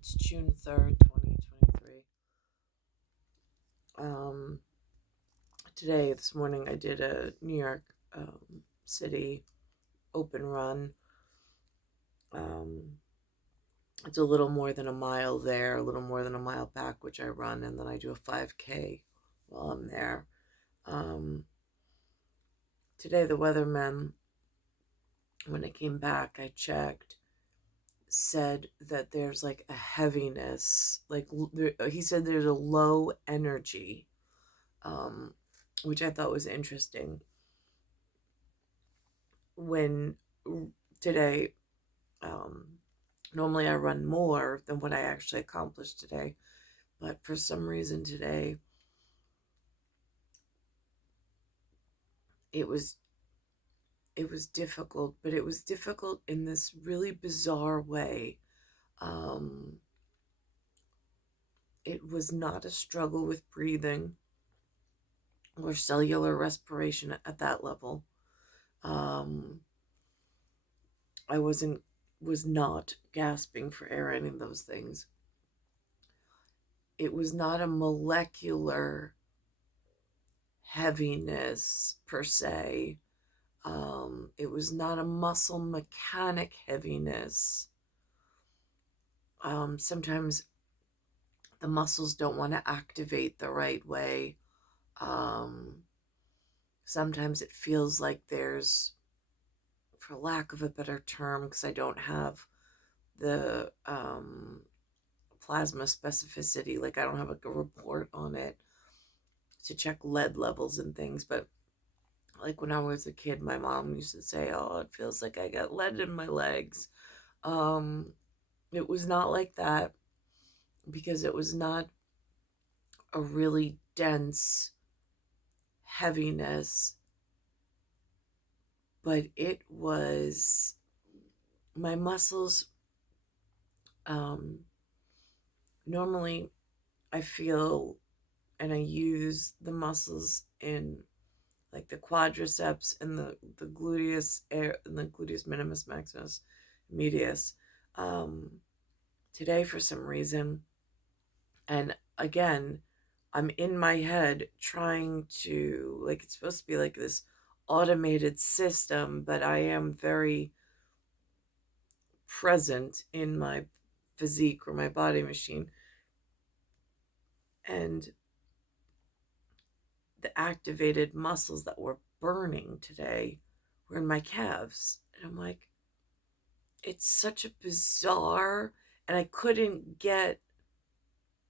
It's June 3rd, 2023. Um, this morning, I did a New York City open run. Um, it's a little more than a mile there, a little more than a mile back, which I run, and then I do a 5K while I'm there. Um, Today, the weatherman, when I came back, I checked, said that there's like a heaviness, he said there's a low energy, um, which I thought was interesting. When today, um, normally I run more than what I actually accomplished today, but for some reason today, it was it was difficult, but it was difficult in this really bizarre way. Um, it was not a struggle with breathing or cellular respiration at that level. Um, I was not gasping for air, any of those things. It was not a molecular heaviness per se. It was not a muscle mechanic heaviness. Sometimes the muscles don't want to activate the right way. Um, Sometimes it feels like there's, for lack of a better term, because I don't have the plasma specificity, like I don't have like a report on it to check lead levels and things, but like when I was a kid, my mom used to say, "Oh, it feels like I got lead in my legs." Um, it was not like that because it was not a really dense heaviness, but it was my muscles. Um, Normally, I feel and I use the muscles in like the quadriceps and the gluteus minimus maximus medius. Um, Today, for some reason, and again, I'm in my head trying to, like, it's supposed to be like this automated system, but I am very present in my physique or my body machine. And the activated muscles that were burning today were in my calves. And I'm like, it's such a bizarre, and I couldn't get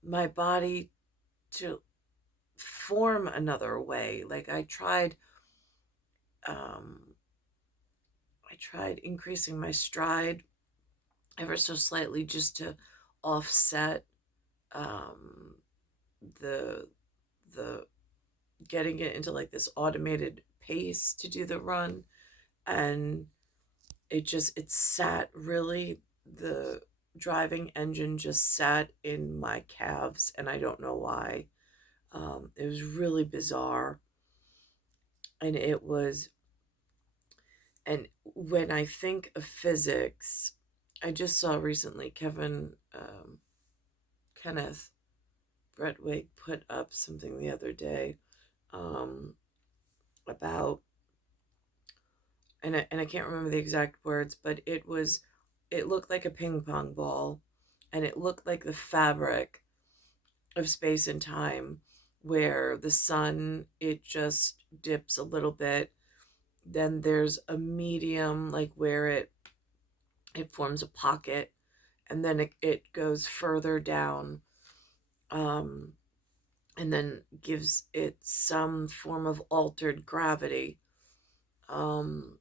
my body to form another way. Like um, I tried increasing my stride ever so slightly just to offset um, the the getting it into like this automated pace to do the run, and it sat really, the driving engine just sat in my calves, and I don't know why. It was really bizarre, and it was, and when I think of physics, I just saw recently Kenneth Bretwig put up something the other day, um, about, and I can't remember the exact words, but it looked like a ping pong ball, and it looked like the fabric of space and time, where the sun, it just dips a little bit, then there's a medium, like where it forms a pocket, and then it goes further down, um, and then gives it some form of altered gravity. Um,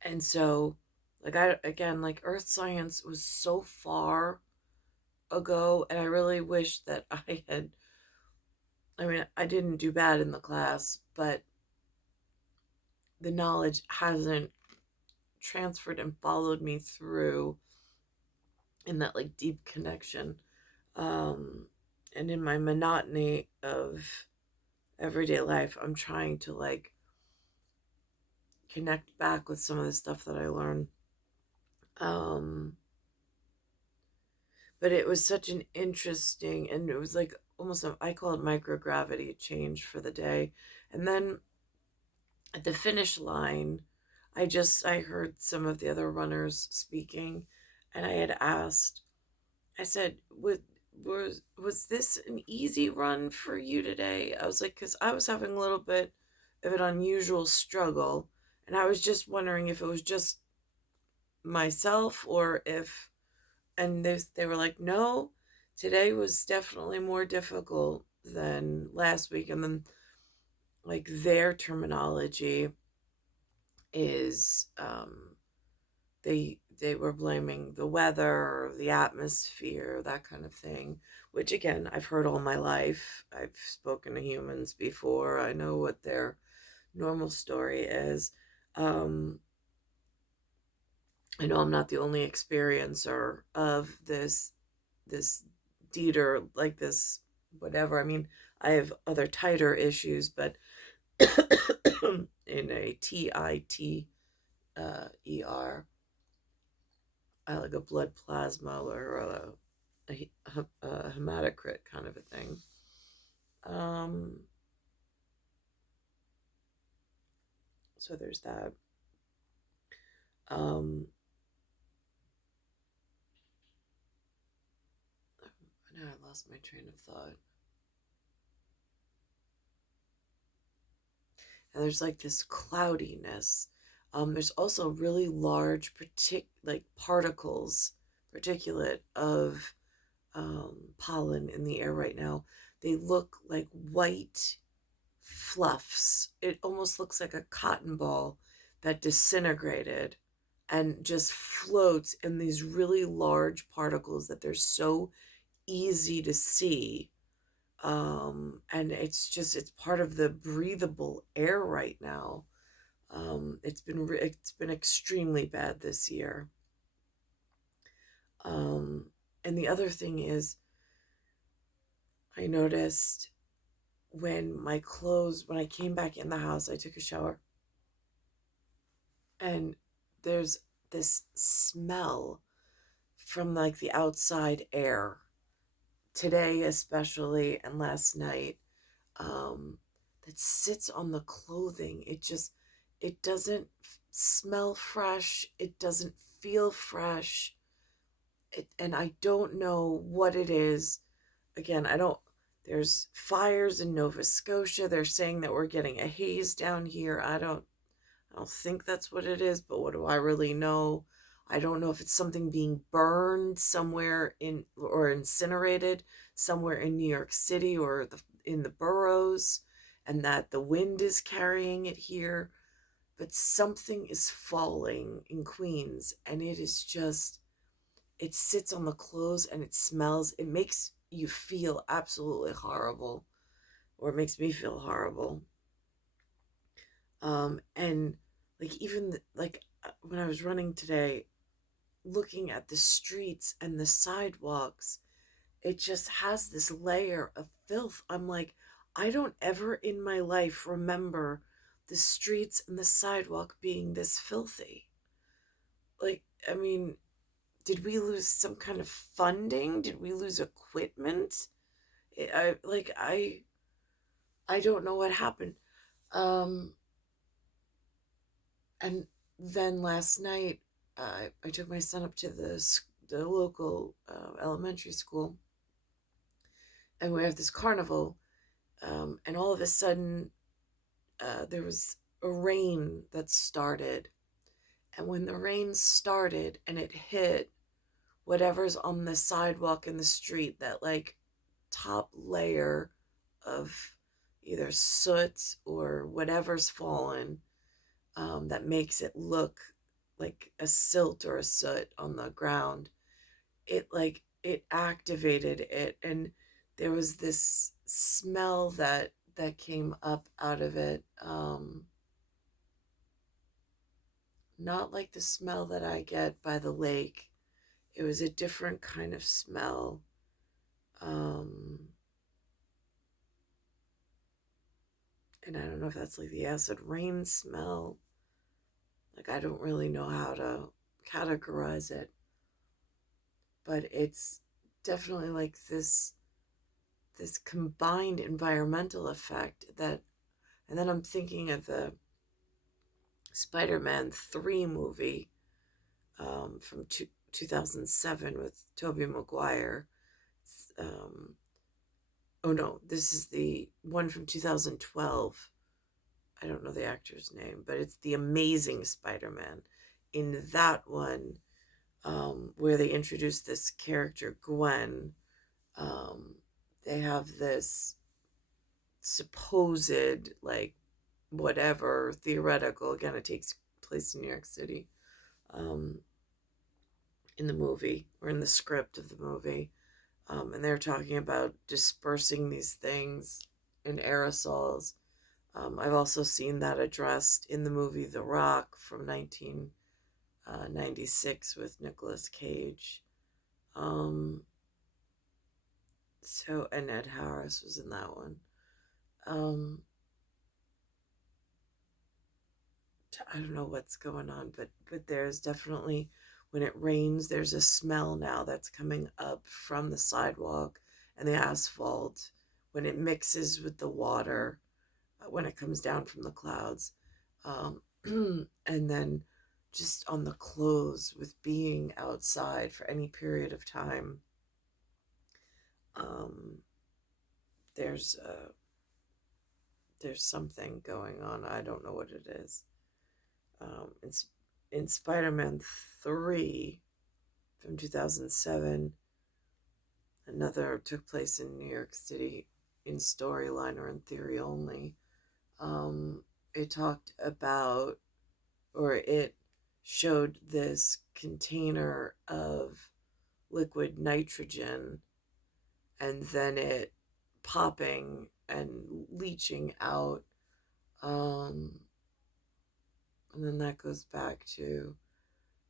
and so, like, I, again, like, earth science was so far ago, and I really wish that I had, I mean, I didn't do bad in the class, but the knowledge hasn't transferred and followed me through in that like deep connection. Um, and in my monotony of everyday life, I'm trying to like connect back with some of the stuff that I learned. Um, but it was such an interesting, and it was like almost I call it microgravity change for the day. And then at the finish line, I heard some of the other runners speaking, and I had asked, I said, was this an easy run for you today? I was like, because I was having a little bit of an unusual struggle, and I was just wondering if it was just myself or if, and they were like, no, today was definitely more difficult than last week. And then like their terminology is they were blaming the weather or the atmosphere, that kind of thing, which again I've heard all my life. I've spoken to humans before. I know what their normal story is. um I know I'm not the only experiencer of this Dieter, like this, whatever. I mean, I have other tighter issues, but in a TIT ER, I like a blood plasma or a hematocrit kind of a thing. Um, so there's that. Um, now I lost my train of thought. And there's like this cloudiness. There's also really large like particles, particulate of pollen in the air right now. They look like white fluffs. It almost looks like a cotton ball that disintegrated and just floats in these really large particles that they're so easy to see. And it's part of the breathable air right now. It's been extremely bad this year. Um, and the other thing is, I noticed when I came back in the house, I took a shower, and there's this smell from like the outside air today, especially, and last night, um, that sits on the clothing. It doesn't smell fresh. It doesn't feel fresh. And I don't know what it is. Again, I don't, there's fires in Nova Scotia. They're saying that we're getting a haze down here. I don't think that's what it is, but what do I really know? I don't know if it's something being burned somewhere in or incinerated somewhere in New York City or in the boroughs, and that the wind is carrying it here. But something is falling in Queens, and it sits on the clothes and it smells. It makes you feel absolutely horrible, or it makes me feel horrible. And like when I was running today, looking at the streets and the sidewalks, it just has this layer of filth. I'm like, I don't ever in my life remember the streets and the sidewalk being this filthy. Like, I mean, did we lose some kind of funding? Did we lose equipment? I don't know what happened. Um, and then last night, I took my son up to the local elementary school, and we have this carnival. And all of a sudden, there was a rain that started, and when the rain started and it hit whatever's on the sidewalk in the street, that like top layer of either soot or whatever's fallen, that makes it look like a silt or a soot on the ground. It activated it, and there was this smell that came up out of it. Not like the smell that I get by the lake. It was a different kind of smell. Um, and I don't know if that's like the acid rain smell. Like, I don't really know how to categorize it, but definitely like this combined environmental effect that, and then I'm thinking of the Spider-Man 3 movie from 2007 with Tobey Maguire. Um, oh no, this is the one from 2012. I don't know the actor's name, but it's the Amazing Spider-Man. In that one, where they introduce this character Gwen, um, they have this supposed like whatever theoretical. Again, it takes place in New York City. Um, in the movie or in the script of the movie, and they're talking about dispersing these things in aerosols. I've also seen that addressed in the movie The Rock from 1996 with Nicolas Cage. Um, and Ed Harris was in that one. Um, I don't know what's going on, but there's definitely, when it rains, there's a smell now that's coming up from the sidewalk and the asphalt when it mixes with the water, when it comes down from the clouds. Um, and then just on the clothes with being outside for any period of time, um, there's there's something going on. I don't know what it is. It's in Spider-Man 3 from 2007. Another took place in New York City in storyline or in theory only. It talked about, or it showed this container of liquid nitrogen and then it popping and leaching out. Um, and then that goes back to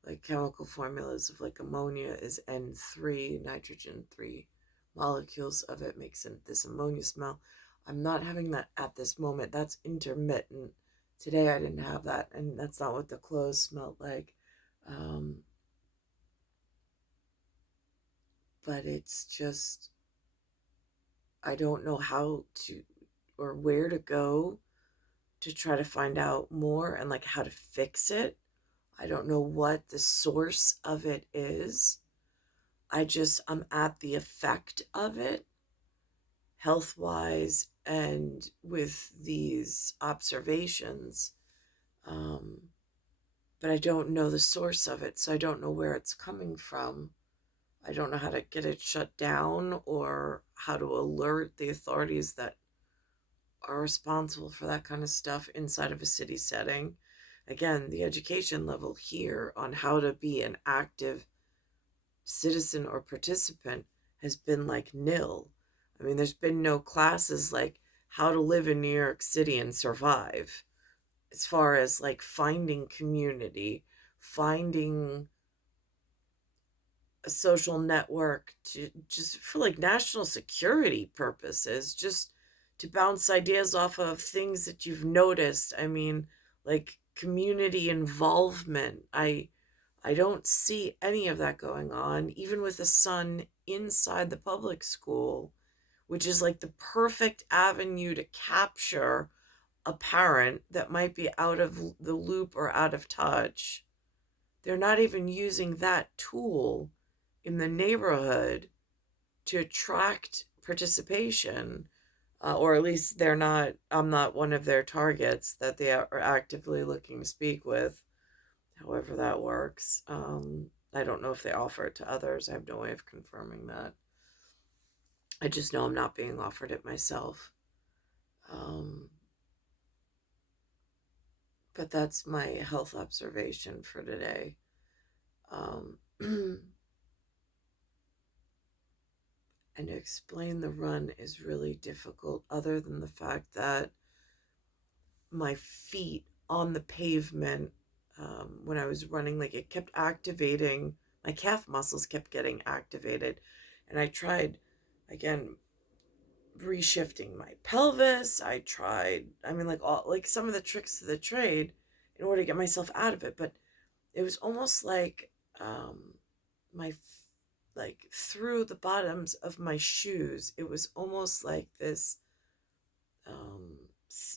like chemical formulas of like ammonia is N3, nitrogen 3 molecules of it makes this ammonia smell. I'm not having that at this moment. That's intermittent. Today I didn't have that, and that's not what the clothes smelled like. Um, but it's just, I don't know how to or where to go to try to find out more and like how to fix it. I don't know what the source of it is. I'm at the effect of it, health wise, and with these observations. Um, but I don't know the source of it, so I don't know where it's coming from. I don't know how to get it shut down or how to alert the authorities that are responsible for that kind of stuff inside of a city setting. Again, the education level here on how to be an active citizen or participant has been like nil. I mean, there's been no classes like how to live in New York City and survive, as far as like finding community, finding a social network to just for like national security purposes, just to bounce ideas off of things that you've noticed. I mean, like community involvement. I don't see any of that going on, even with a son inside the public school, which is like the perfect avenue to capture a parent that might be out of the loop or out of touch. They're not even using that tool in the neighborhood to attract participation, or at least they're not, I'm not one of their targets that they are actively looking to speak with, however that works. I don't know if they offer it to others. I have no way of confirming that. I just know I'm not being offered it myself. Um, but that's my health observation for today. Um, and to explain the run is really difficult, other than the fact that my feet on the pavement, when I was running, like it kept activating, my calf muscles kept getting activated. And I tried, again, reshifting my pelvis. I tried, I mean, like all, like some of the tricks of the trade in order to get myself out of it. But it was almost like my like through the bottoms of my shoes. It was almost like this, um,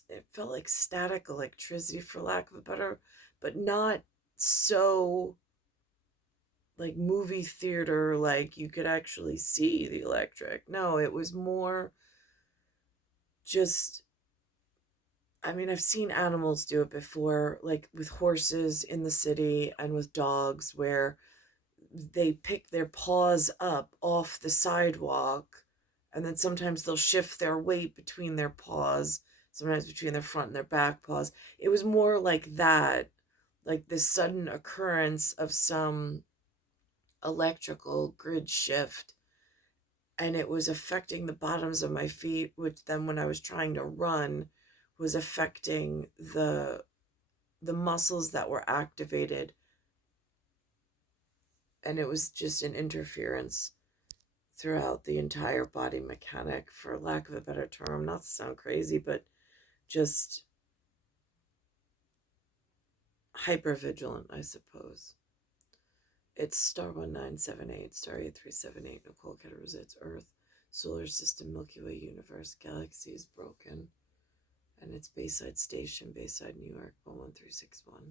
it felt like static electricity, for lack of a better, but not so like movie theater, like you could actually see the electric. No, it was more just, I mean, I've seen animals do it before, like with horses in the city and with dogs, where they pick their paws up off the sidewalk, and then sometimes they'll shift their weight between their paws, sometimes between their front and their back paws. It was more like that, like this sudden occurrence of some electrical grid shift, and it was affecting the bottoms of my feet, which then when I was trying to run was affecting the muscles that were activated, and it was just an interference throughout the entire body mechanic, for lack of a better term. Not to sound crazy, but just hyper vigilant, I suppose. It's star 1978, star 8378, Nicole, Cattaruzza, it's Earth, solar system, Milky Way, universe, galaxy is broken, and it's Bayside Station, Bayside, New York, 11361.